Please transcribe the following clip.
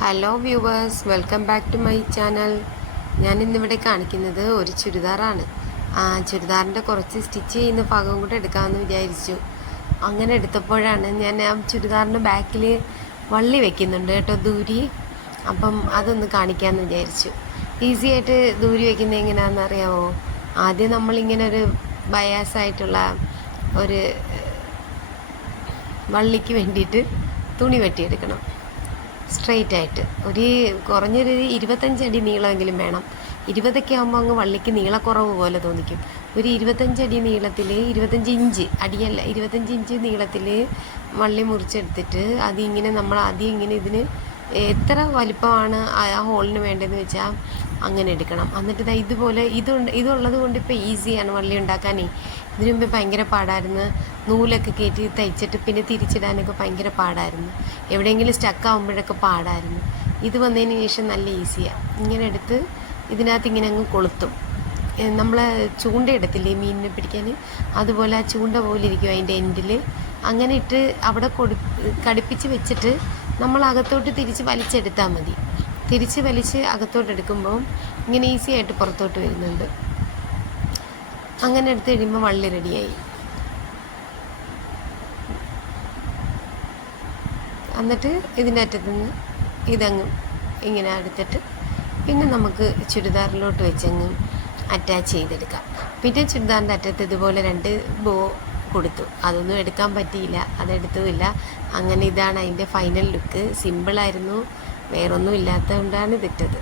Hello viewers, welcome back to my channel. ഞാൻ ഇന്നിവിടെ കാണിക്കുന്നത് ഒരു ചുരിദാറാണ്. ചുരിദാറിൻ്റെ കുറച്ച് സ്റ്റിച്ച് ചെയ്യുന്ന ഭാഗം കൂടെ എടുക്കാമെന്ന് വിചാരിച്ചു. അങ്ങനെ എടുത്തപ്പോഴാണ് ഞാൻ ആ ചുരിദാറിൻ്റെ ബാക്കിൽ വള്ളി വെക്കുന്നുണ്ട് കേട്ടോ, ദൂരി. അപ്പം അതൊന്ന് കാണിക്കാമെന്ന് വിചാരിച്ചു. ഈസി ആയിട്ട് ദൂരി വെക്കുന്നത് എങ്ങനെയാണെന്ന് അറിയാമോ? ആദ്യം നമ്മളിങ്ങനെ ഒരു ബയാസായിട്ടുള്ള ഒരു വള്ളിക്ക് വേണ്ടിയിട്ട് തുണി വെട്ടിയെടുക്കണം. സ്ട്രെയിറ്റ് ആയിട്ട് കുറഞ്ഞൊരു 25 അടി നീളമെങ്കിലും വേണം. 20 ആകുമ്പോൾ അങ്ങ് വള്ളിക്ക് നീളക്കുറവ് പോലെ തോന്നിക്കും. ഒരു 25 അടി നീളത്തിൽ 25 ഇഞ്ച് അടിയല്ല 25 ഇഞ്ച് നീളത്തിൽ വള്ളി മുറിച്ചെടുത്തിട്ട് അതിങ്ങനെ നമ്മൾ ആദ്യം ഇങ്ങനെ ഇതിന് എത്ര വലിപ്പമാണ് ആ ഹോളിന് വേണ്ടതെന്ന് വെച്ചാൽ അങ്ങനെ എടുക്കണം. എന്നിട്ട് ഇതുപോലെ ഇതുള്ളത് കൊണ്ട് ഇപ്പോൾ ഈസിയാണ് വള്ളി ഉണ്ടാക്കാനേ. ഇതിനു മുമ്പ് ഭയങ്കര പാടായിരുന്നു. നൂലൊക്കെ കയറ്റി തയ്ച്ചിട്ട് പിന്നെ തിരിച്ചിടാനൊക്കെ ഭയങ്കര പാടായിരുന്നു. എവിടെയെങ്കിലും സ്റ്റക്കാവുമ്പോഴൊക്കെ പാടായിരുന്നു. ഇത് വന്നതിന് ശേഷം നല്ല ഈസിയാണ്. ഇങ്ങനെ എടുത്ത് ഇതിനകത്ത് ഇങ്ങനെ അങ്ങ് കൊളുത്തും. നമ്മൾ ചൂണ്ട എടുത്തില്ലേ മീനിനെ പിടിക്കാൻ, അതുപോലെ ആ ചൂണ്ട പോലെ ഇരിക്കും അതിൻ്റെ എൻഡിൽ. അങ്ങനെ ഇട്ട് അവിടെ കടുപ്പിച്ച് വെച്ചിട്ട് നമ്മൾ അകത്തോട്ട് തിരിച്ച് വലിച്ചെടുത്താൽ മതി. തിരിച്ച് വലിച്ച് അകത്തോട്ട് എടുക്കുമ്പോൾ ഇങ്ങനെ ഈസി ആയിട്ട് പുറത്തോട്ട് വരുന്നുണ്ട്. അങ്ങനെ എടുത്ത് കഴിയുമ്പോൾ വള്ളി റെഡിയായി. എന്നിട്ട് ഇതിൻ്റെ അറ്റത്ത് നിന്ന് ഇതങ്ങ് ഇങ്ങനെ എടുത്തിട്ട് പിന്നെ നമുക്ക് ചുരിദാറിലോട്ട് വെച്ചങ്ങ് അറ്റാച്ച് ചെയ്തെടുക്കാം. പിന്നെ ചുരിദാറിൻ്റെ അറ്റത്ത് ഇതുപോലെ 2 ബോ കൊടുത്തു. അതൊന്നും എടുക്കാൻ പറ്റിയില്ല, അതെടുത്തുമില്ല. അങ്ങനെ ഇതാണ് അതിൻ്റെ ഫൈനൽ ലുക്ക്. സിമ്പിളായിരുന്നു, വേറൊന്നും ഇല്ലാത്തതുകൊണ്ടാണ് ഇതിട്ടത്.